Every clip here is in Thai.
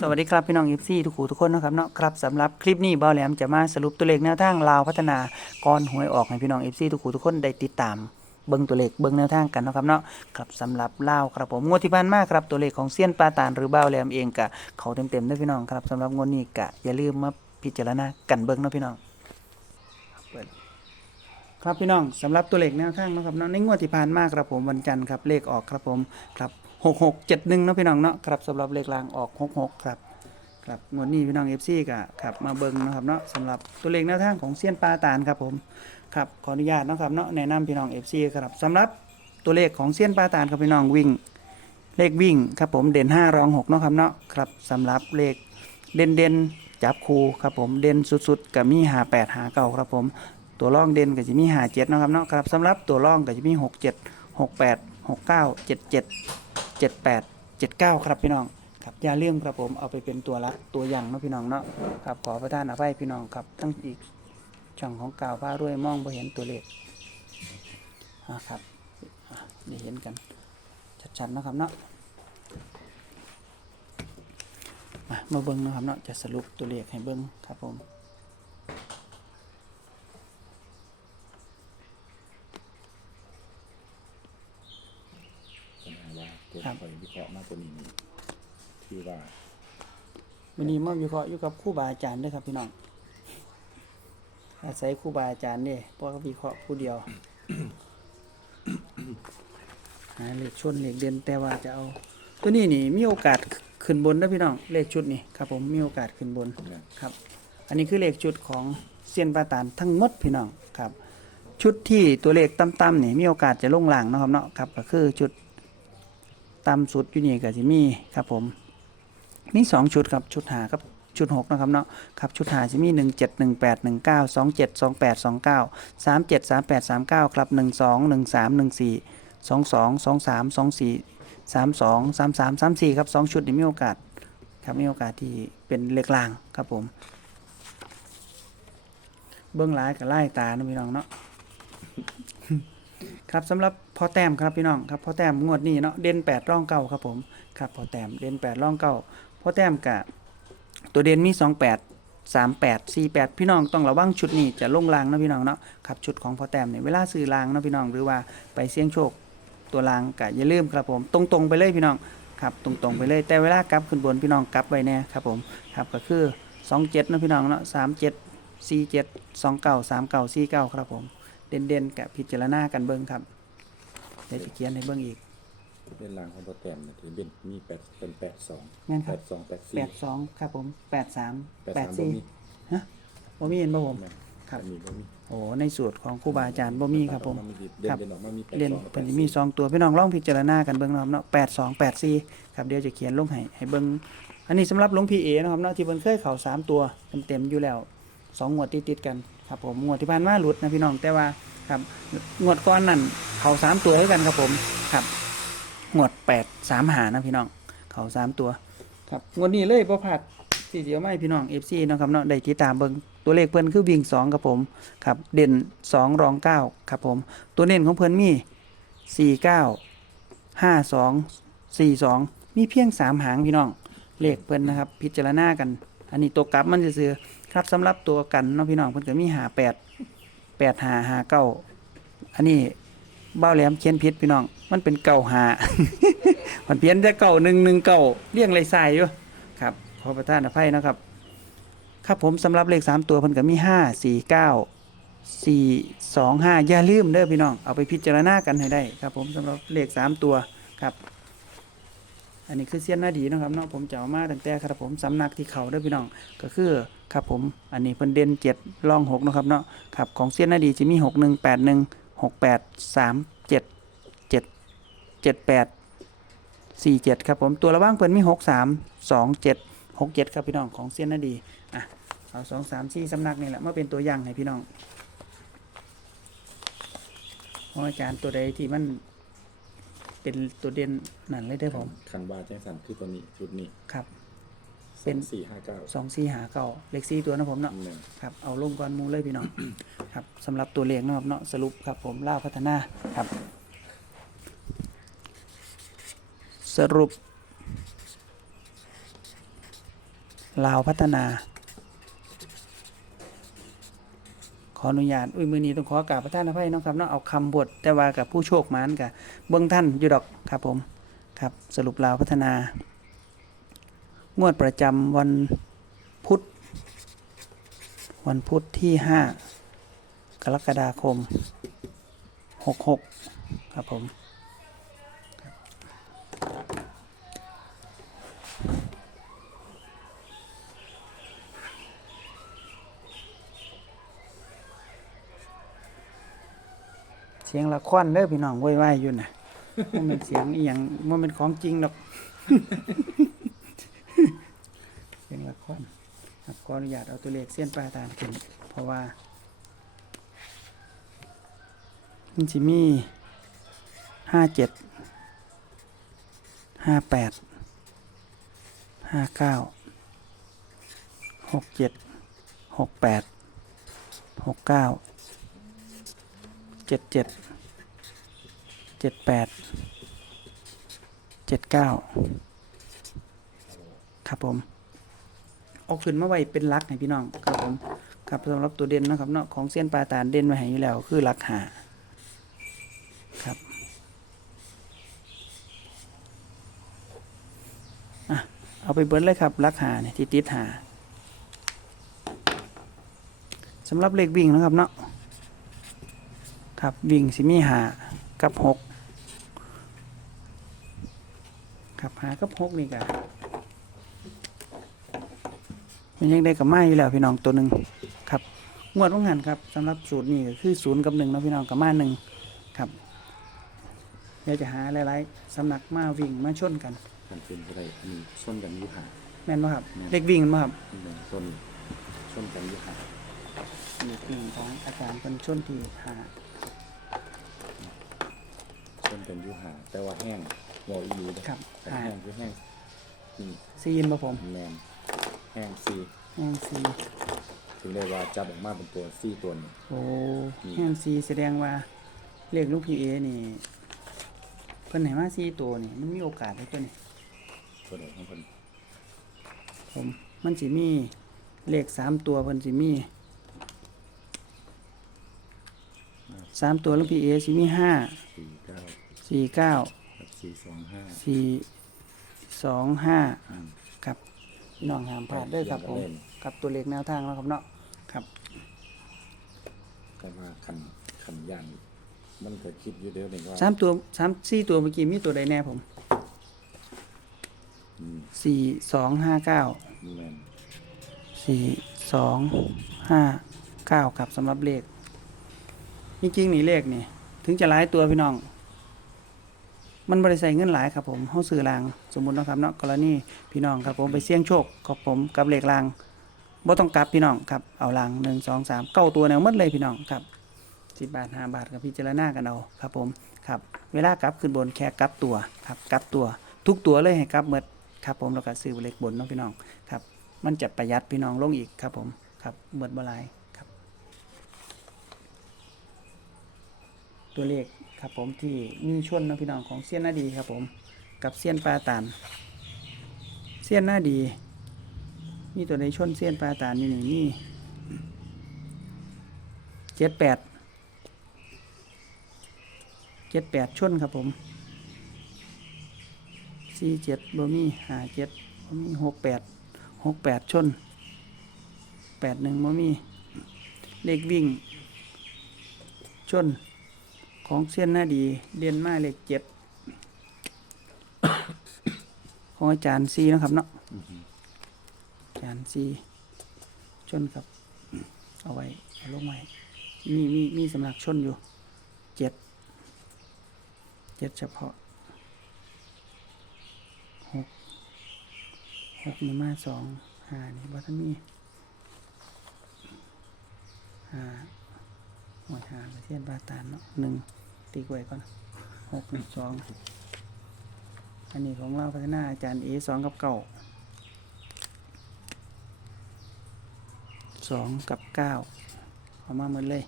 สวัสดีครับพี่น้องเอฟซีทุกคู่ทุกคนนะครับเนาะครับสำหรับคลิปนี้เบาแหลมจะมาสรุปตัวเลขแนวทางลาวพัฒนาก่อนหวยออกให้พี่น้องเอฟซีทุกคู่ทุกคนได้ติดตามเบิ้งตัวเลขเบิ้งแนวทางกันนะครับเนาะครับสำหรับลาวครับผมงวดที่ผ่านมาครับตัวเลขของเซียนปาตานหรือเบาแหลมเองกะเขาเต็มๆด้วยพี่น้องครับสำหรับงวดนี้กะอย่าลืมมาพิจารณากันเบิ้งเนาะพี่น้องครับพี่น้องสำหรับตัวเลขแนวทางนะครับเนาะในงวดที่ผ่านมาครับผมวันจันทร์ครับเลขออกครับผมครับ หกหกเจ็ดหนึ่งนาะพี่น้องเนาะครับสำหรับเลขรางออกหกหกครับครับงวดนี้พี่น้องเอฟซีก็ครับมาเบิ่งนะครับเนาะสำหรับตัวเลขแนวทางของเซียนปลาตาลครับผมครับขออนุญาตนะครับเนาะแนะนำพี่น้องเอฟซีครับสำหรับตัวเลขของเซียนปลาตาลครับพี่น้องวิ่ง เลขวิ่งครับผมเด่น 5 รอง6เนาะครับเนาะครับสำหรับเลขเด่นเด่นจับคูครับผมเด่นสุดๆกับมีหา8หาเก่าครับผมตัวร่องเด่นก็จะมีหา7เนาะครับเนาะครับสำหรับตัวร่องก็จะมี6 7 6 8 6 9 7 7 7 8 7 9 ครับพี่น้องครับอย่าลืมครับผมเอาไปเป็นตัวรักตัวอย่างเนาะพี่น้องเนาะครับขอประทานอภัยพี่น้องครับทั้งอีกช่องของกาวพารวยมองไ่เห็นตัวเลขอ่าครับอะได้เห็นกันชัดๆนะครับเนาะมามาเบิ้งนะครับเนาะจะสรุปตัวเลขให้เบิ้งครับผม ปัญหาว่าตัวคอยวิเค ราะห์มากตัวนี้นี่ที่ว่าวันนี้มาวิเคราะห์อยู่กับครู่บาอาจารย์เด้วยครับพี่น้องอาศัยครู่บาอาจารย์เนี่ยเพราะเขาวิเคราะห์ผู้เดียวหาเลขชนเลขเด่นแต่ว่าจะเอา ตัวนี้นี่มีโอกาสขึ้นบนนะพี่น้องเลขชุดนี่ครับผมมีโอกาสขึ้นบนเนี่ยครับ อันนี้คือเลขชุดของเซียนปาตานทั้งหมดพี่น้องครับ ชุดที่ตัวเลขต่ำๆนี่มีโอกาสจะลงล่างเนาะครับเนาะครับก็คือชุด ต่ำสุดอยู่นี่ก็จะมีครับผมมีสองชุดครับชุดหากับชุดหกนะครับเนาะครับชุดหาจะมีหนึ่งเจ็ดหนึ่งแปดหนึ่งเก้าสองเจ็ดสองแปดสองเก้าสามเจ็ดสามแปดสามเก้าครับหนึ่งสองหนึ่งสามหนึ่งสี่สองสองสองสามสองสี่สามสองสามสามสามสี่ครับสองชุดนี้มีโอกาสครับมีโอกาสที่เป็นเลขลางครับผม เบื้องหลายกับไล่ตานะพี่น้องเนาะ ครับสำหรับพอแต้มครับพี่น้องครับพอแต้มงวดนี้เนาะเด่นแปดร่องเก้าครับผมครับพอแต้มเด่นแปดร่องเก้าพอแต้มกะตัวเด่นมีสองแปดสามแปดสี่แปดพี่น้องต้องระวังชุดนี้จะลงรางนะพี่น้องเนาะครับชุดของพอแต้มเนี่ยเวลาซื้อรางนะพี่น้องหรือว่าไปเสี่ยงโชคตัวรางกะอย่าลืมครับผม ตรงๆไปเลยพี่น้องครับตรงๆไปเลยแต่เวลากลับขึ้นบนพี่น้องกลับไว้แน่ครับผมครับก็คือสองเจ็ดนะพี่น้องเนาะสามเจ็ดสี่เจ็ดสองเก้าสามเก้าสี่เก้าครับผม เด่นๆกับพิจารณากันเบิ้งครับเดี๋ยวจะเขียนให้เบิ้งอีกเล่นรางของโปรแกรมเนี่ยถือเป็นมีแปดเป็นแปดสองแม่นคแปรับดสองแปดแปสี่ดสองครับผมแปดสามแปดแปดสามบ่สี่มีฮะบ่มีเห็นบ่ผมแม่นครับ อันนี้บ่มีโอ้ในสูตรของครูบาอาจารย์บ่มีครับผมนเด่นครับเด่นออกมามีแปดเล่นสองกับเพิ่นแปสิดมีสี่สองตัวพี่น้องลองพิจารณากันเบิ่งเนาะครับเนาะแปดสองแปดสี่ครับเดี๋ยวจะเขียนลงให้ให้เบิ่งอันนี้สำหรับหลวงพี่เอนะครับเนาะที่เพิ่นเคยเข้าสามตัวเต็มๆอยู่แล้วสองงวดติดๆกัน ครับผมงวดที่ผ่านมาหลุดนะพี่น้องแต่ว่าครับงวดก่อนนั่นเขาสามตัวให้กันครับผมครับงวดแปดสามหานะพี่น้องเขาสามตัวครับงวดนี้เลยบ่พลาดสีเดียวไม่พี่น้อง FC เนะครับเนาะได้ติดตามเบิ่งตัวเลขเพิ่อนคือวิ่งสองครับผมครับเด่นสองรองเก้าครับผมตัวเน้นของเพิ่อนมีสี่เก้าห้าสองสี่สองมีเพียงสามหางพี่น้องเลขเพิ่อนนะครับ พิจารณากัน อันนี้ตัวกลับมันจะซื้อ ครับสำหรับตัวกันเนาะพี่น้องเพิ่นก็มีหาแปดแปดหาหาเก้าอันนี้เบ้าแหลมเขียนผิดพี่น้อง มันเป็นเก่าหามันเพี้ยนแต่เก่าหนึ่งหนึ่งเก่าเรียงไรใสายอยู่ครับขอประทานอภัยนะครับ ครับผมสำหรับเลขสามตัวเพิ่นก็มีห้าสี่เก้าสี่สองห้าอย่าลืมเด้อพี่น้องเอาไปพิจารณากันให้ได้ครับ ผมสำหรับเลขสามตัวครับ อันนี้คือเสี้ยนหน้าดีนะครับเนาะผมจะเอามาตั้งแต่ครับผมสำนักที่เขาเด้พี่น้องก็คือครับผมอันนี้เพิ่นเด่นเจ็ดล่องหกนะครับเนาะครับของเสี้ยนหน้าดีจะมีหกหนึ่งแปดหนึ่งหกแปดสามเจ็ดเจ็ดเจ็ดแปดสี่เจ็ดครับผมตัวระว่างเพิ่นมีหกสามสองเจ็ดหกเจ็ดครับพี่น้องของเสี้ยนหน้าดีอะเอาสองสามสี่สำนักนี่แหละมาเป็นตัวอย่างให้พี่น้องของอาจารย์ตัวใดที่มัน เป็นตัวเด่นนั่นเลยได้อผมคันว่าแจ้งสันคือตัวนี้ชุดนี้ครับสเป็อนงสี่ห้าเก้าสองสี่หาเก่าเลขสี่ตัวนะผมเนาะ หนึ่งครับเอาลงก่อนหมูเลยพี่น้อง ครับสำหรับตัวเลขนะครับเนาะสรุปครับผมล่าวพัฒนาครับ สรุปลาวพัฒนา ขออนุญาต อุ้ยมือนี้ต้องขอกราบพระท่านอภัยเนาะครับเนาะเอาคำบทแต่ว่ากับผู้โชคมานกับเบื้องท่านอยู่ดอกครับผมครับสรุปลาวพัฒนา งวดประจำวันพุธ วันพุธที่ 5 กรกฎาคม 66 ครับผม เสียงละครเด้อพี่น้องว้ยๆอยู่น่ะมันเป็นเสียงอีหยังมันเป็นของจริงหรอกเสียงละครครับขออนุญาตเอาตัวเลขเส้นปลายตามขึ้นเพราะว่ามันจะมีห้าเจ็ดห้าแปดห้าเก้าหกเจ็ดหกแปดหกเก้า เจ็ดเจ็ดเจ็ดแปดเจ็ดเก้าครับผมเออกขึ้นมาไว้เป็นลักให้พี่น้องครับผมครับสำหรับตัวเด่นนะครับเนาะของเส้นปลาตาลเด่นไว้ให้อยู่แล้วคือลักหาครับอะเอาไปเบิ้ลเลยครับลักหาเนี่ยที่ติดหาสำหรับเลขวิ่งนะครับเนาะ ครับวิ่งสิมีหากับหกครับหากับหกนี่กันมันยังได้กับไม้อยู่แล้วพี่น้องตัวหนึ่งครับงวดว่างานครับสำหรับสูตรนี้ก็คือศูนย์กับหนึ่งเนาะพี่น้องกับมาหนึ่งครับเดี๋ยวจะหาหลายๆสำนักมาวิ่งมาชนกันกันเป็นอะไรอันนี้ส้นกันอยุหาแม่นบ่ครับแม่นเล็กวิ่งบ่ครับอันนี้ต้นส้นกันอยุหาเล็กวิ่งของอาจารย์เป็นชนที่หา ส้นกันอยุหาแต่ว่าแห้งวอลอีเด้อครับแต่หาแห้งคือแห้งนี่ซีนบ่ผมแมนแห้งซีแห้งซีถึงได้ว่าจับออกมาเป็นตัวซีตัวนี้ โอ้นี่ แห้งซีแสดงว่าเลขลูกพีเอนี่เพิ่นให้มาซีตัวนี่มันมีโอกาสได้ตัวนี้ตัวเดียวของคนผมมันสิมีเลขสามตัวเพิ่นสิมีสามตัวลูกพีเอสิมีห้า สี่เก้าสี่เก้ากับสี่สองห้าสี่สองห้าอืมครับพี่น้องห้ามพลาดเด้วยครับผมเล่นกับตัวเลขแนวทางแล้วครับเนาะครับ แต่ว่าขันขันยันมันก็คิดอยู่เดียวหนึ่งว่าสามตัวสามสี่ตัวเมื่อกี้มีตัวใดแน่ผมอืมสี่สองห้าเก้าแมนสี่สองห้าเก้าครับสำหรับเลขจริงๆนี่เลขนี่ ถึงจะหลายตัวพี่น้อง มันบริใส่เงินหลายครับผมเฮาซื้อรางสมมุตินะครับเนาะกรณีพี่น้องครับผมไปเสี่ยงโชคกับผมกับเหลขรางบ่ต้องกลับพี่น้องครับเอารางหนึ่งสองสามเก้าตัวแนวหมดเลยพี่น้องครับสิบบาทห้าบาทกับพิจารณากันเอาครับผมครับเวลากลับขึ้นบนแค่กลับตัวครับกลับตัว ทุกตัวเลยให้กลับหมดครับผมแล้วก็ซื้อเลขบนเนาะพี่น้องครับมันจะประหยัดพี่น้องลงอีกครับผมครับเบิดบหลายครับ ตัวเลขครับผมที่มีชนนะพี่น้องของเสี้ยนหน้าดีครับผมกับเสี้ยนปลาตานเสี้ยนหน้าดีมีตัวใดชนเสี้ยนปลาตานนี่นี่นี่เจ็ดแปดเจ็ดแปดชนครับผมสี่เจ็ดบมี่ห้าเจ็ดบมี่หกแปดหกแปดชนแปดหนึ่งบมี่เลขวิ่งชน ของเส้นหน้าดีเรียนมาเลขเจ็ดของอาจารย์ซีนะครับเนาะอาจารย์ซีชนครับ เอาไว้เอาลงไว้มีมีมีสำหรับชนอยู่เจ็ดเจ็ดเฉพาะหกหกนี่มาสองห้านี่บ่ท่านมีห้า หวยหาประเทศบาตานเนาะหนึ่งตีกไว้ก่อนหกหนึ่งสองอันนี้ของเราพัฒนาอาจารย์เอสองกับเก้าสองกับเก้าเอามาหมดเลย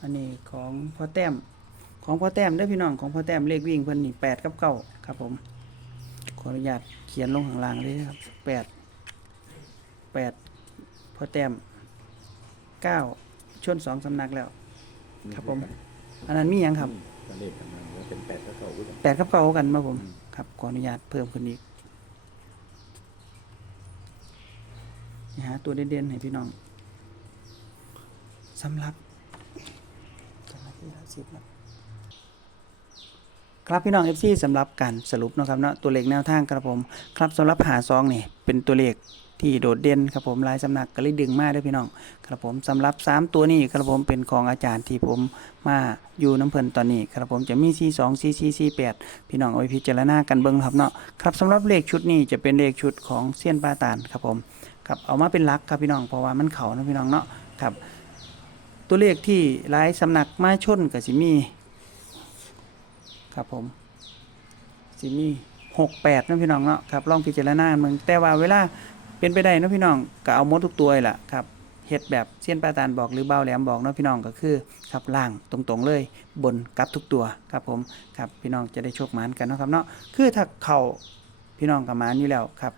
อันนี้ของพ่อแต้มของพ่อแต้มเด้พี่น้องของพ่อแต้มเลขวิ่งเพิ่นนี่แปดกับเก้าครับผมขออนุญาตเขียนลงข้างล่างเลยครับแปดแปด พอแต้มเก้าชนสองสำนักแล้ว ครับผม อันนั้นมีหยังครับก็เลขกันมาแล้วเป็นแปดก็เก่าด้วยกันแปดกับเก้ากันมาผมอืมครับขออนุญาตเพิ่มขึ้นอีกนี่หาตัวเด่นๆให้พี่น้องสำหรับสำหรับที่ละสิบแล้วครับพี่น้องเอฟซีสำหรับการสรุปเนาะครับเนาะตัวเลขแนวทางครับผม ครับสำหรับหาซองนี่เป็นตัวเลข ที่โดดเด่นครับผมลายสำนักก็เลยดึงมาด้วยพี่น้องครับผมสำหรับ 3 ตัวนี้ครับผมเป็นของอาจารย์ที่ผมมาอยู่น้ำเพลินตอนนี้ครับผมจะมี C 2 C C C 8 พี่น้องเอาไปพิจารณากันเบิ่งครับเนาะครับสำหรับเลขชุดนี้จะเป็นเลขชุดของเซียนปาตานครับผมครับเอามาเป็นลักครับพี่น้องเพราะว่ามันเขานะพี่น้องเนาะครับตัวเลขที่หลายสำนักมาชนกับสิมีครับผมสิมีหกแปดนะพี่น้องเนาะครับลองพิจารณาเมืองแต่ว่าเวลา เป็นไปได้นะพี่น้องก็เอามดทุกตัวเลยล่ะครับเฮ็ดแบบเซียนปาตานบอกหรือเบ้าแหลมบอกเนาะพี่น้องก็คือครับล่างตรงๆเลยบนกับทุกตัวครับผมครับพี่น้องจะได้โชคมานกันเนาะครับเนาะคือถ้าเข่าพี่น้องกับมานอยู่แล้วครับ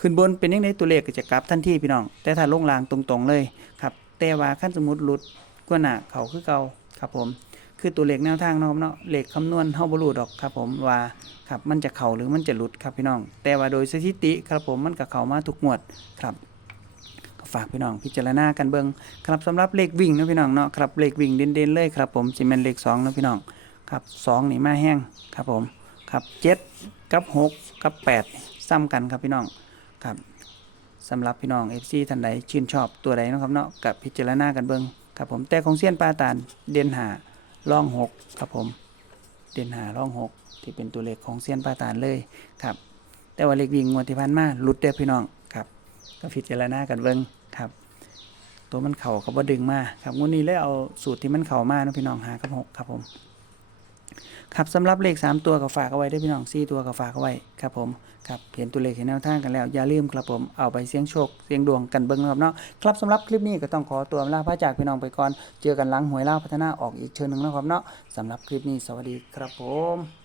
ขึ้นบนเป็นยังไงตัวเลขก็จะกลับทันทีพี่น้อง แต่ถ้าลงล่างตรงๆเลยครับแต่ว่าขั้นสมมติหลุดก็หนาเข่าคือเก่าครับผม คือตัวเลขแนวทางเนาะครับเนาะเลขคำนวณเฮาบ่รู้ดอกครับผมว่าครับมันจะเข้าหรือมันจะหลุดครับพี่น้อง แต่ว่าโดยสถิติครับผมมันก็เข้ามาทุกงวดครับฝากพี่น้องพิจารณากันเบิงครับสำหรับเลขวิ่งนะพี่น้องเนาะครับเลขวิ่งเด่นๆเลยครับผมสิแม่นเลข2นะพี่น้องครับ2นี่มาแห้งครับผมครับ7กับ 6 กับ 8 ซ้ำกันครับพี่น้องครับสำหรับพี่น้อง FC ท่านใดชื่นชอบตัวใดนะครับเนาะกับพิจารณากันเบิงครับผมแต่ของเซียนปลาตานเด่นหา ร่องหกครับผม เด่นหาร่องหกที่เป็นตัวเลขของเซียนปาตานเลยครับ แต่ว่าเลขวิ่งงวดที่ผ่านมาหลุดเด้อพี่น้องครับก็พิจารณากันเบิ้งครับ ตัวมันเข่ากับว่าดึงมาครับงวดนี้เลยเอาสูตรที่มันเข่ามานะพี่น้องหากับหกครับผม ครับสำหรับเลข 3 ตัวก็ฝากเอาไว้ด้วยพี่น้อง4ตัวก็ฝากเอาไว้ครับผมครับเห็นตัวเลขเห็นแนวทางกันแล้วอย่าลืมครับผมเอาไปเสี่ยงโชคเสี่ยงดวงกันเบิ่งนะครับเนาะครับสำหรับคลิปนี้ก็ต้องขอตัวลาพระจากพี่น้องไปก่อนเจอกันหลังหวยเล่าพัฒนาออกอีกเชิญหนึ่งนะครับเนาะสำหรับคลิปนี้สวัสดีครับผม